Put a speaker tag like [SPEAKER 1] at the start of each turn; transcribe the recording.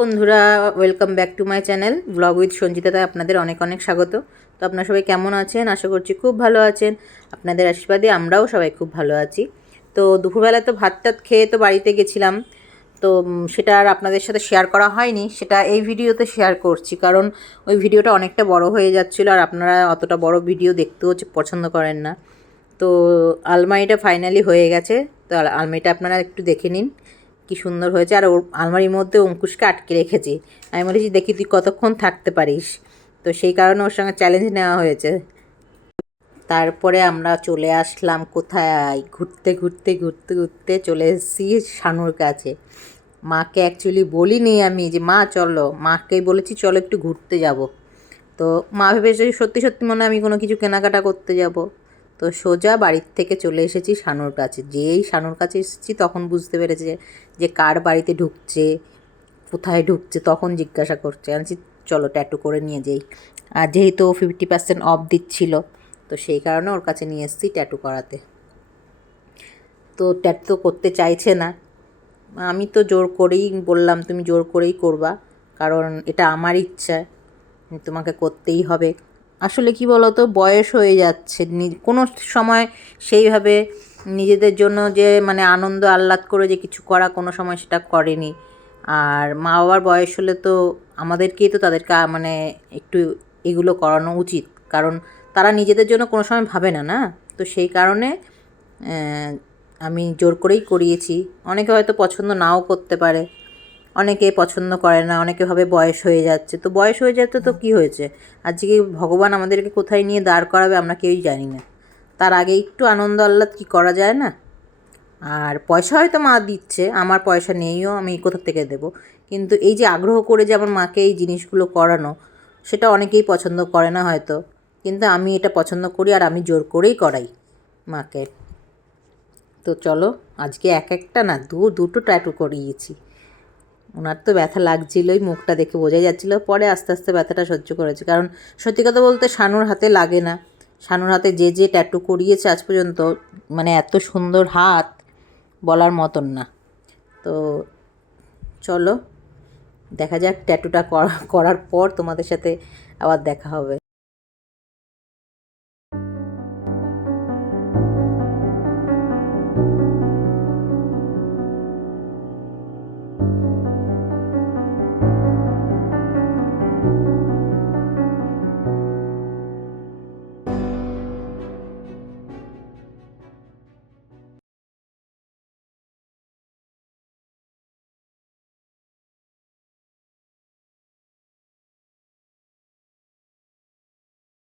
[SPEAKER 1] বন্ধুরা welcome back to my channel blog with সঞ্জিতাতে আপনাদের অনেক অনেক স্বাগত। তো আপনারা সবাই কেমন আছেন? আশা করছি খুব ভালো আছেন। আপনাদের আশীর্বাদে আমরাও সবাই খুব ভালো আছি। তো দুপুরবেলা তো ভাত টাত খেয়ে তো বাড়িতে গেছিলাম। তো সেটা আর আপনাদের সাথে শেয়ার করা হয়নি। সেটা এই ভিডিওতে শেয়ার করছি। কারণ ওই ভিডিওটা অনেকটা বড় হয়ে যাচ্ছিল আর আপনারা অতটা বড় ভিডিও দেখতেও পছন্দ করেন না। তো আলমারিটা ফাইনালি হয়ে গেছে। তো আলমারিটা আপনারা একটু দেখে নিন। কি সুন্দর হয়েছে। আর ওর আলমারির মধ্যে অঙ্কুশকে আটকে রেখেছি। আমি বলেছি, দেখি তুই কতক্ষণ থাকতে পারিস? তো সেই কারণে ওর সঙ্গে চ্যালেঞ্জ নেওয়া হয়েছে। তারপরে আমরা চলে আসলাম কোথায়? ঘুরতে ঘুরতে ঘুরতে ঘুরতে চলে এসেছি শানুর কাছে। মাকে অ্যাকচুয়ালি বলিনি আমি যে, মা, চলো। মাকেই বলেছি, চলো একটু ঘুরতে যাব। তো মা ভেবেছে, সত্যি সত্যি মনে আমি কোনো কিছু কেনাকাটা করতে যাব। তো সোজা বাড়ির থেকে চলে এসেছি শানুর কাছে। যেই শানুর কাছে এসেছি তখন বুঝতে পেরেছে যে- কার বাড়িতে ঢুকছে, কোথায় ঢুকছে তখন জিজ্ঞাসা করছে। আমি চলো ট্যাটু করে নিয়ে যাই। আর যেহেতু ফিফটি পার্সেন্ট অফ দিচ্ছিল, তো সেই কারণে ওর কাছে নিয়ে এসেছি ট্যাটু করাতে। তো ট্যাটু তো করতে চাইছে না। আমি তো জোর করেই বললাম, তুমি জোর করেই করবা, কারণ এটা আমার ইচ্ছা। তোমাকে করতেই হবে। আসলে কি বলো তো বয়স হয়ে যাচ্ছে। কোনো সময় সেইভাবে নিজেদের জন্য যে মানে আনন্দ আহ্লাদ করে যে কিছু করা কোনো সময় সেটা করেনি। আর মা বাবার বয়স হলে তো আমাদেরকেই তো তাদেরকে মানে একটু এগুলো করানো উচিত। কারণ তারা নিজেদের জন্য কোনো সময় ভাবে না না? তো সেই কারণে আমি জোর করেই করিয়েছি। অনেকে হয়তো পছন্দ নাও করতে পারে। অনেকে পছন্দ করে না, অনেকে ভাবে বয়স হয়ে যাচ্ছে। তো বয়স হয়ে যাচ্ছে তো কি হয়েছে? আজকে ভগবান আমাদেরকে কোথায় নিয়ে দাঁড় করাবে আমরা কেউই জানি না। তার আগে একটু আনন্দ আহ্লাদ কি করা যায় না? আর পয়সা হয়তো মা দিচ্ছে, আমার পয়সা নেইও আমি কোথা থেকে দেবো? কিন্তু এই যে আগ্রহ করে যে আমার মাকে এই জিনিসগুলো করানো, সেটা অনেকেই পছন্দ করে না হয়তো। কিন্তু আমি এটা পছন্দ করি আর আমি জোর করেই করাই মাকে। তো চলো, আজকে এক একটা না, দু, দুটো ট্যাটু করিয়েছি। ওনার তো ব্যথা লাগছিলোই, মুখটা দেখে বোঝাই যাচ্ছিল। পরে আস্তে আস্তে ব্যথাটা সহ্য করেছে। কারণ সত্যি কথা বলতে শানুর হাতে লাগে না। শানুর হাতে যে যে ট্যাটু করিয়েছে আজ পর্যন্ত মানে এত সুন্দর হাত বলার মতন না। তো চলো, দেখা যাক ট্যাটুটা করা- করার পর তোমাদের সাথে আবার দেখা হবে।